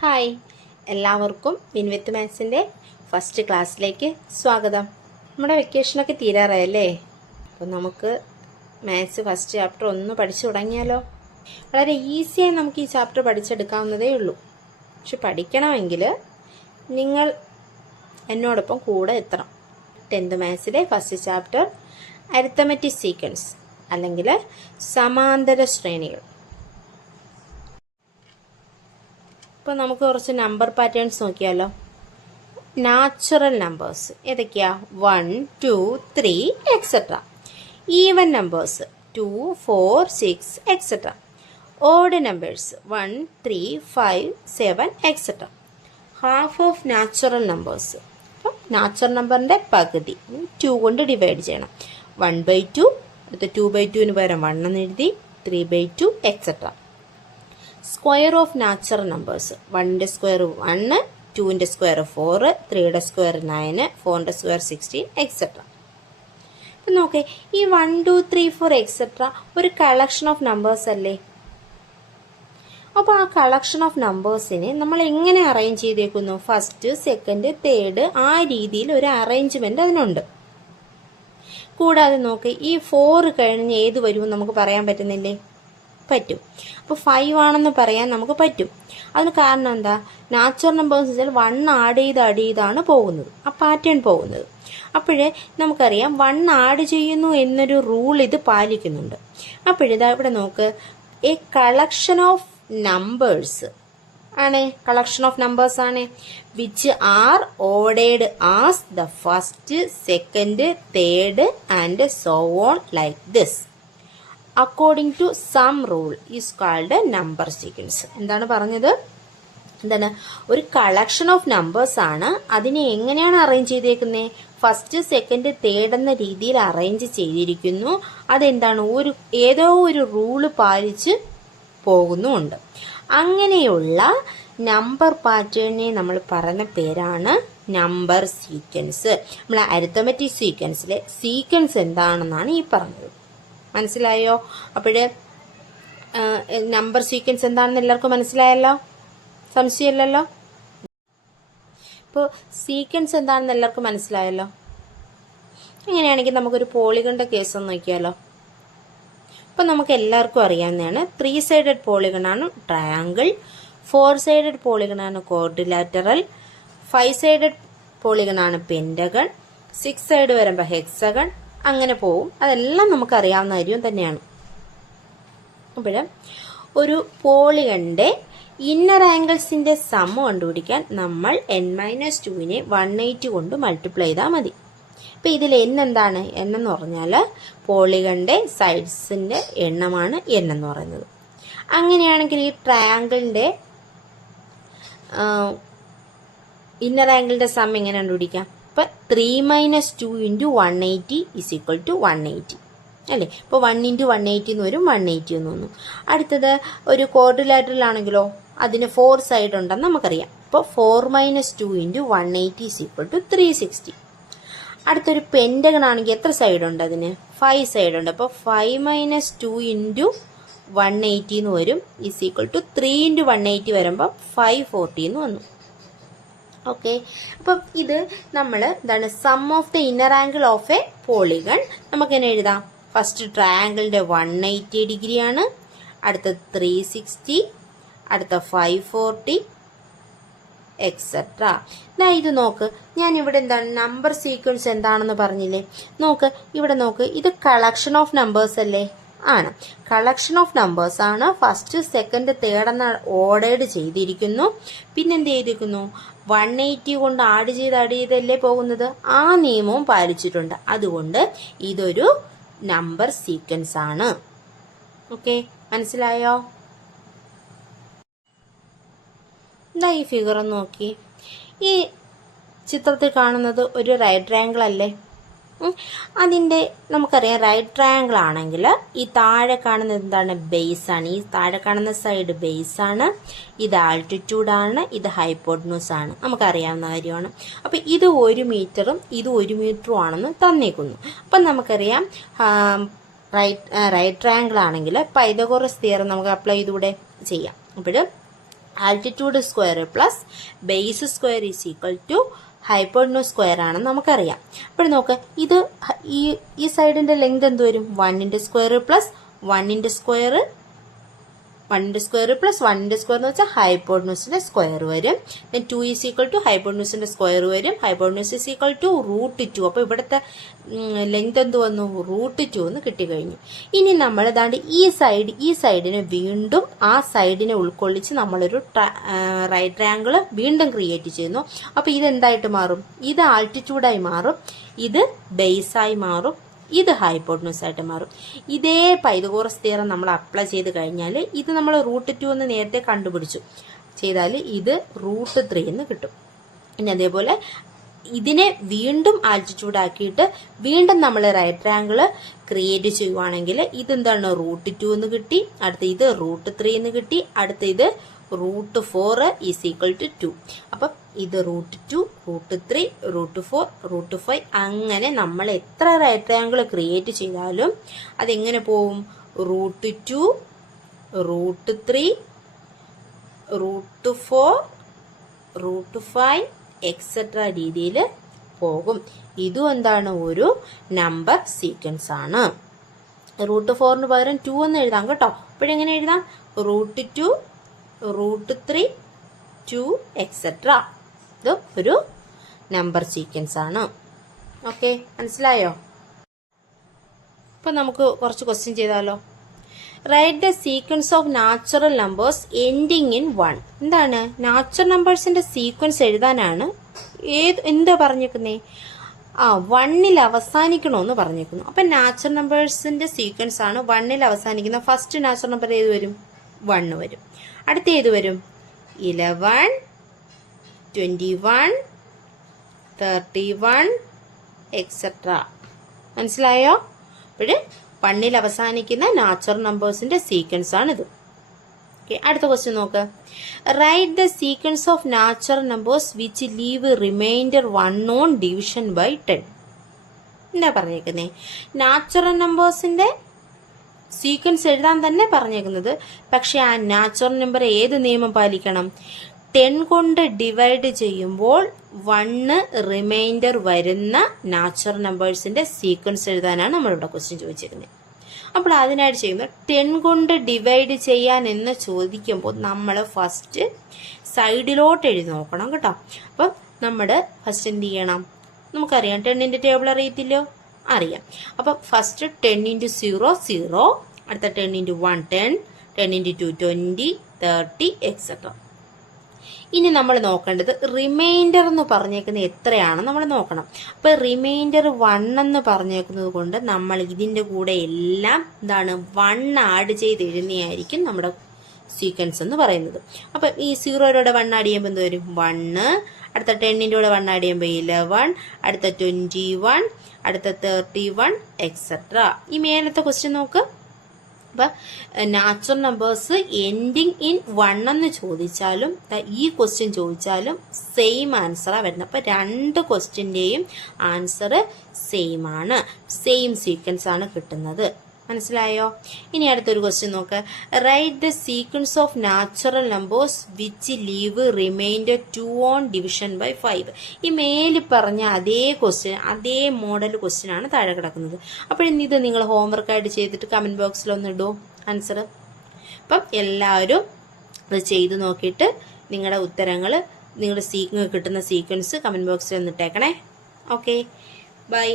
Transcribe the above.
Hi, എല്ലാവർക്കും വിൻവിത്ത് മാത്സിൻ്റെ first ക്ലാസ്സിലേക്ക് സ്വാഗതം. നമ്മുടെ വെക്കേഷനൊക്കെ തീരാറായല്ലേ? അപ്പോൾ നമുക്ക് മാത്സ് ഫസ്റ്റ് ചാപ്റ്റർ ഒന്ന് പഠിച്ചു തുടങ്ങിയാലോ? വളരെ ഈസിയായി നമുക്ക് ഈ ചാപ്റ്റർ പഠിച്ചെടുക്കാവുന്നതേ ഉള്ളൂ. പക്ഷെ പഠിക്കണമെങ്കിൽ നിങ്ങൾ എന്നോടൊപ്പം കൂടെ എത്തണം. 10th മാത്സിലെ ഫസ്റ്റ് ചാപ്റ്റർ അരിത്തമെറ്റിക് സീക്വൻസ് അല്ലെങ്കിൽ സമാന്തര ശ്രേണികൾ. ഇപ്പോൾ നമുക്ക് കുറച്ച് നമ്പർ പാറ്റേൺസ് നോക്കിയാലോ. നാച്ചുറൽ നമ്പേഴ്സ് ഏതൊക്കെയാ? 1, 2, 3 etcetera. Even numbers 2, 4, 6 etcetera. Odd numbers 1, 3, 5, 7 etcetera. Half of natural numbers, അപ്പം നാച്ചുറൽ നമ്പറിൻ്റെ പകുതി 2 കൊണ്ട് ഡിവൈഡ് ചെയ്യണം. 1/2, അടുത്ത 2/2 പകരം 1 എന്ന് എഴുതി, 3/2 etcetera. Square of natural numbers 1ന്റെ സ്ക്വയർ 1, 2ന്റെ സ്ക്വയർ 4, 3യുടെ സ്ക്വയർ 9, 4ന്റെ സ്ക്വയർ 16 എക്സെട്ര. അപ്പം നോക്കേ, ഈ 1, 2, 3, 4 എക്സെട്ര ഒരു കളക്ഷൻ ഓഫ് നമ്പേഴ്സ് അല്ലേ? അപ്പോൾ ആ കളക്ഷൻ ഓഫ് നമ്പേഴ്സിനെ നമ്മൾ എങ്ങനെ അറേഞ്ച് ചെയ്തേക്കുന്നു? ഫസ്റ്റ്, സെക്കൻഡ്, തേർഡ്, ആ രീതിയിൽ ഒരു അറേഞ്ച്മെന്റ് അതിനുണ്ട്. കൂടാതെ നോക്ക്, ഈ 4 കഴിഞ്ഞ് ഏത് വരുമെന്ന് നമുക്ക് പറയാൻ പറ്റുന്നില്ലേ? പറ്റും. അപ്പോൾ 5 ആണെന്ന് പറയാൻ നമുക്ക് പറ്റും. അതിന് കാരണം എന്താ? നാച്ചുറൽ നമ്പേഴ്സ് വെച്ചാൽ 1 ആഡ് ചെയ്താണ് പോകുന്നത്, ആ പാറ്റേൺ പോകുന്നത്. അപ്പോഴേ നമുക്കറിയാം 1 ആഡ് ചെയ്യുന്നു എന്നൊരു റൂൾ ഇത് പാലിക്കുന്നുണ്ട്. അപ്പോഴിതാ ഇവിടെ നോക്ക്, എ കളക്ഷൻ ഓഫ് നമ്പേഴ്സ് ആണ്, കളക്ഷൻ ഓഫ് നമ്പേഴ്സ് ആണ് which are ordered as the first, second, third and so on like this according to some rule is called number sequence. എന്താണ് പറഞ്ഞത്? എന്താണ്? ഒരു കളക്ഷൻ ഓഫ് നമ്പേഴ്സ് ആണ്. അതിനെ എങ്ങനെയാണ് arrange ചെയ്തേക്കുന്നത്? ഫസ്റ്റ്, സെക്കൻഡ്, തേർഡ് എന്ന രീതിയിൽ അറേഞ്ച് ചെയ്തിരിക്കുന്നു. അതെന്താണ്? ഏതോ ഒരു റൂള് പാലിച്ച് പോകുന്നുമുണ്ട്. അങ്ങനെയുള്ള നമ്പർ പാറ്റേണിനെ നമ്മൾ പറയുന്ന പേരാണ് നമ്പർ സീക്വൻസ്. നമ്മൾ അരിത്തമെറ്റിക് സീക്വൻസിലെ സീക്വൻസ് എന്താണെന്നാണ് ഈ പറഞ്ഞത്. മനസ്സിലായോ? അപ്പോഴേ നമ്പർ സീക്വൻസ് എന്താണെന്ന് എല്ലാവർക്കും മനസ്സിലായല്ലോ? സംശയമില്ലല്ലോ? ഇപ്പോൾ സീക്വൻസ് എന്താണെന്ന് എല്ലാവർക്കും മനസ്സിലായല്ലോ? അങ്ങനെയാണെങ്കിൽ നമുക്കൊരു പോളിഗണിന്റെ കേസ് ഒന്ന് നോക്കിയാലോ. അപ്പോൾ നമുക്ക് എല്ലാവർക്കും അറിയാവുന്നതാണ്, 3 സൈഡഡ് പോളിഗണാണ് ട്രയാങ്കിൾ, 4 സൈഡഡ് പോളിഗണാണ് ക്വാഡ്രിലാറ്ററൽ, 5 സൈഡഡ് പോളിഗണാണ് പെന്റഗൺ, 6 സൈഡ് വരുമ്പോൾ ഹെക്സഗൺ, അങ്ങനെ പോവും. അതെല്ലാം നമുക്ക് അറിയാവുന്ന കാര്യം തന്നെയാണ്. അപ്പോൾ ഒരു പോളിഗണിന്റെ ഇന്നർ ആംഗിൾസിന്റെ സം കണ്ടുപിടിക്കാൻ നമ്മൾ n-2നെ 180 കൊണ്ട് മൾട്ടിപ്ലൈ ചെയ്താൽ മതി. ഇപ്പം ഇതിൽ എന്താണ്? എന്ന് പറഞ്ഞാൽ പോളിഗണിന്റെ സൈഡ്സിന്റെ എണ്ണമാണ് n എന്ന് പറയുന്നത്. അങ്ങനെയാണെങ്കിൽ ഈ ട്രയാങ്കിളിന്റെ ഇന്നർ ആംഗിളിന്റെ സം എങ്ങനെ കണ്ടുപിടിക്കാം? 3 - 2 × 180 = 180 അല്ലേ? ഇപ്പോൾ 1 × 180 എന്ന് വരും, 180 എന്ന് വന്നു. അടുത്തത് ഒരു ക്വാഡ്രിലാറ്ററൽ ആണെങ്കിലോ, അതിന് 4 സൈഡ് ഉണ്ടെന്ന് നമുക്കറിയാം. അപ്പോൾ 4 - 2 × 180 = 360. അടുത്തൊരു പെന്റഗൺ ആണെങ്കിൽ എത്ര സൈഡ് ഉണ്ട്? അതിന് 5 സൈഡ് ഉണ്ട്. അപ്പോൾ 5 - 2 × 180 എന്ന് വരും, = 3 × 180 വരുമ്പോൾ 540 എന്ന് വന്നു. ഓക്കെ, അപ്പം ഇത് നമ്മൾ എന്താണ്? Sum of the inner angle of a polygon നമുക്ക് എങ്ങനെ എഴുതാം? ഫസ്റ്റ് ട്രയാങ്കിളിന്റെ 180 ഡിഗ്രി ആണ്, അടുത്ത 360, അടുത്ത 540 എക്സെട്ര. ഇത് നോക്ക്, ഞാൻ ഇവിടെ എന്താണ് നമ്പർ സീക്വൻസ് എന്താണെന്ന് പറഞ്ഞില്ലേ? നോക്ക്, ഇവിടെ നോക്ക്, ഇത് കളക്ഷൻ ഓഫ് നമ്പേഴ്സ് അല്ലേ? ആണ്, കളക്ഷൻ ഓഫ് നമ്പേഴ്സ് ആണ്. ഫസ്റ്റ്, സെക്കൻഡ്, തേർഡ് എന്ന ഓർഡേഡ് ചെയ്തിരിക്കുന്നു. പിന്നെന്ത് ചെയ്തിരിക്കുന്നു? 180 കൊണ്ട് ആഡ് ചെയ്തല്ലേ പോകുന്നത്. ആ നിയമവും പാലിച്ചിട്ടുണ്ട്. അതുകൊണ്ട് ഇതൊരു നമ്പർ സീക്വൻസ് ആണ്. ഓക്കെ, മനസ്സിലായോ? എന്താ ഈ ഫിഗർ ഒന്ന് നോക്കി. ഈ ചിത്രത്തിൽ കാണുന്നത് ഒരു റൈറ്റ് ട്രയാങ്കിൾ അല്ലേ? അതിൻ്റെ നമുക്കറിയാം, റൈറ്റ് ട്രയാങ്കിൾ ആണെങ്കിൽ ഈ താഴെ കാണുന്നത് എന്താണ്? ബേസ് ആണ്. ഈ താഴെ കാണുന്ന സൈഡ് ബേസ് ആണ്, ഇത് ആൾട്ടിറ്റ്യൂഡ് ആണ്, ഇത് ഹൈപ്പോട്ടന്യൂസ് ആണ്. നമുക്കറിയാവുന്ന കാര്യമാണ്. അപ്പം ഇത് 1 മീറ്ററും ഇത് 1 മീറ്ററും ആണെന്ന് തന്നേക്കുന്നു. അപ്പം നമുക്കറിയാം, റൈറ്റ് ട്രയാങ്കിൾ ആണെങ്കിൽ പൈതഗോറസ് തിയറം നമുക്ക് അപ്ലൈ ചെയ്തുകൂടെ? ചെയ്യാം. അപ്പോൾ altitude square plus base square is equal to hypotenuse square ആണെന്ന് നമുക്കറിയാം. അപ്പോൾ നോക്ക്, ഇത് ഈ സൈഡിന്റെ ലെങ്ത് എന്ത് വരും? 1 square plus 1 square 1 square plus 1 square എന്ന് വെച്ചാൽ ഹൈപ്പോട്ടന്യൂസിന്റെ സ്ക്വയർ വരും. 2 ഈസ് ഈക്വൽ ടു ഹൈപ്പോട്ടന്യൂസിന്റെ സ്ക്വയർ വരും. Hypotenuse is equal to √2. അപ്പോൾ ഇവിടുത്തെ ലെങ്ത് എന്ത് വന്നു? √2 എന്ന് കിട്ടിക്കഴിഞ്ഞു. ഇനി നമ്മൾ ഏതാണ്ട് ഈ സൈഡിനെ വീണ്ടും ആ സൈഡിനെ ഉൾക്കൊള്ളിച്ച് നമ്മളൊരു റൈറ്റ് ട്രയാങ്കിൾ വീണ്ടും ക്രിയേറ്റ് ചെയ്യുന്നു. അപ്പോൾ ഇതെന്തായിട്ട് മാറും? ഇത് ആൾട്ടിറ്റ്യൂഡായി മാറും, ഇത് ബേസായി മാറും, ഇത് ഹൈപ്പോട്ടന്യൂസ് ആയിട്ട് മാറും. ഇതേ പൈതഗോറസ് തിയറം നമ്മൾ അപ്ലൈ ചെയ്ത് കഴിഞ്ഞാൽ ഇത് നമ്മൾ √2 എന്ന് നേരത്തെ കണ്ടുപിടിച്ചു ചെയ്താൽ ഇത് √3 എന്ന് കിട്ടും. ഇനി അതേപോലെ ഇതിനെ വീണ്ടും ആൾട്ടിറ്റ്യൂഡ് ആക്കിയിട്ട് വീണ്ടും നമ്മൾ റൈറ്റ് ട്രയാങ്കിൾ ക്രിയേറ്റ് ചെയ്യുവാണെങ്കിൽ ഇതെന്താണ്? √2 എന്ന് കിട്ടി, അടുത്ത ഇത് √3 എന്ന് കിട്ടി, അടുത്ത ഇത് √4 ഈസ് ഈക്വൽ ടു 2. അപ്പം ഇത് √2, √3, √4, √5 അങ്ങനെ നമ്മൾ എത്ര റൈറ്റ് ട്രയാങ്കിൾ ക്രിയേറ്റ് ചെയ്താലും അതെങ്ങനെ പോവും? √2, √3, √4, √5 എക്സെട്ര രീതിയിൽ പോകും. ഇതും എന്താണ്? ഒരു നമ്പർ സീക്വൻസ് ആണ്. √4 പകരം 2 എന്ന് എഴുതാം കേട്ടോ. അപ്പോഴെങ്ങനെ എഴുതാം? √2, √3, 2 എക്സെട്ര. ഇത് ഒരു നമ്പർ സീക്വൻസ് ആണ്. ഓക്കെ, മനസ്സിലായോ? ഇപ്പൊ നമുക്ക് കുറച്ച് ക്വസ്റ്റ്യൻ ചെയ്താലോ. Right the sequence of natural numbers ending in 1. എന്താണ്? നാച്ചുറൽ നമ്പേഴ്സിന്റെ സീക്വൻസ് എഴുതാനാണ് എന്താ പറഞ്ഞേക്കുന്നേ? 1ൽ അവസാനിക്കണമെന്ന് പറഞ്ഞേക്കുന്നു. അപ്പൊ നാച്ചുറൽ നമ്പേഴ്സിന്റെ സീക്വൻസ് ആണ് 1ൽ അവസാനിക്കുന്ന. ഫസ്റ്റ് നാച്ചുറൽ നമ്പർ ഏത് വരും? 1 വരും. അടുത്ത ഏത് വരും? 11, 21, 31 എക്സെട്ര. മനസ്സിലായോ? അപ്പോൾ 1ൽ അവസാനിക്കുന്ന നാച്ചുറൽ നമ്പേഴ്സിന്റെ സീക്വൻസ് ആണിത്. ഓക്കെ, അടുത്ത ക്വസ്റ്റ്യൻ നോക്ക്. Write the sequence of natural numbers which leave remainder 1 on division by 10. എന്താ പറഞ്ഞേക്കുന്നേ? നാച്ചുറൽ നമ്പേഴ്സിന്റെ സീക്വൻസ് എഴുതാൻ തന്നെ പറഞ്ഞേക്കുന്നത്. പക്ഷെ ആ നാച്ചുറൽ നമ്പർ ഏത് നിയമം പാലിക്കണം? 10 കൊണ്ട് ഡിവൈഡ് ചെയ്യുമ്പോൾ 1 റിമൈൻഡർ വരുന്ന നാച്ചുറൽ നമ്പേഴ്സിന്റെ സീക്വൻസ് എഴുതാനാണ് നമ്മളിവിടെ ക്വസ്റ്റ്യൻ ചോദിച്ചിരുന്നത്. അപ്പോൾ അതിനായിട്ട് ചെയ്യുമ്പോൾ 10 കൊണ്ട് ഡിവൈഡ് ചെയ്യാൻ എന്ന് ചോദിക്കുമ്പോൾ നമ്മൾ ഫസ്റ്റ് സൈഡിലോട്ട് എഴുതി നോക്കണം കേട്ടോ. അപ്പം നമ്മൾ ഫസ്റ്റ് എന്ത് ചെയ്യണം? നമുക്കറിയാം 10ന്റെ ടേബിൾ അറിയത്തില്ലോ? അറിയാം. അപ്പം ഫസ്റ്റ് 10 × 0 0, അടുത്ത 10 × 1 10, 10 × 2 20, 30 എക്സെട്ര. ഇനി നമ്മൾ നോക്കേണ്ടത് റിമൈൻഡർ എന്ന് പറഞ്ഞേക്കുന്നത് എത്രയാണ് നമ്മൾ നോക്കണം. അപ്പൊ റിമൈൻഡർ 1 എന്ന് പറഞ്ഞേക്കുന്നത് കൊണ്ട് നമ്മൾ ഇതിന്റെ കൂടെ എല്ലാം എന്താണ് 1 ആഡ് ചെയ്ത് എഴുതുന്നതായിരിക്കും നമ്മുടെ സീക്വൻസ് എന്ന് പറയുന്നത്. അപ്പൊ ഈ 0യുടെ 1 ആഡ് ചെയ്യുമ്പോൾ എന്ത് വരും? 1. അടുത്ത 10ന്റെ കൂടെ 1 ആഡ് ചെയ്യുമ്പോൾ 11, അടുത്ത 21, അടുത്ത 31 എക്സെട്ര. ഈ മേലത്തെ ക്വസ്റ്റ്യൻ നോക്ക്. അപ്പൊ നാച്ചുറൽ നമ്പേഴ്സ് എൻഡിങ് ഇൻ 1 എന്ന് ചോദിച്ചാലും ഈ ക്വസ്റ്റ്യൻ ചോദിച്ചാലും സെയിം ആൻസറാണ് വരുന്നത്. അപ്പൊ 2 ക്വസ്റ്റ്യന്റെയും ആൻസർ സെയിം ആണ്, സെയിം സീക്വൻസ് ആണ് കിട്ടുന്നത്. മനസ്സിലായോ? ഇനി അടുത്തൊരു ക്വസ്റ്റ്യൻ നോക്ക്. Write the sequence of natural numbers which leave remainder 2 on division by 5. ഈ മേലിൽ പറഞ്ഞ അതേ ക്വസ്റ്റ്യൻ, അതേ മോഡൽ ക്വസ്റ്റ്യൻ ആണ് താഴെ കിടക്കുന്നത്. അപ്പോഴിത് നിങ്ങൾ ഹോംവർക്കായിട്ട് ചെയ്തിട്ട് കമന്റ് ബോക്സിൽ ഒന്ന് ഇടൂ ആൻസർ. അപ്പം എല്ലാവരും അത് ചെയ്ത് നോക്കിയിട്ട് നിങ്ങളുടെ ഉത്തരങ്ങൾ, നിങ്ങളുടെ കിട്ടുന്ന സീക്വൻസ് കമന്റ് ബോക്സിൽ ഒന്ന് ഇട്ടേക്കണേ. Okay, by.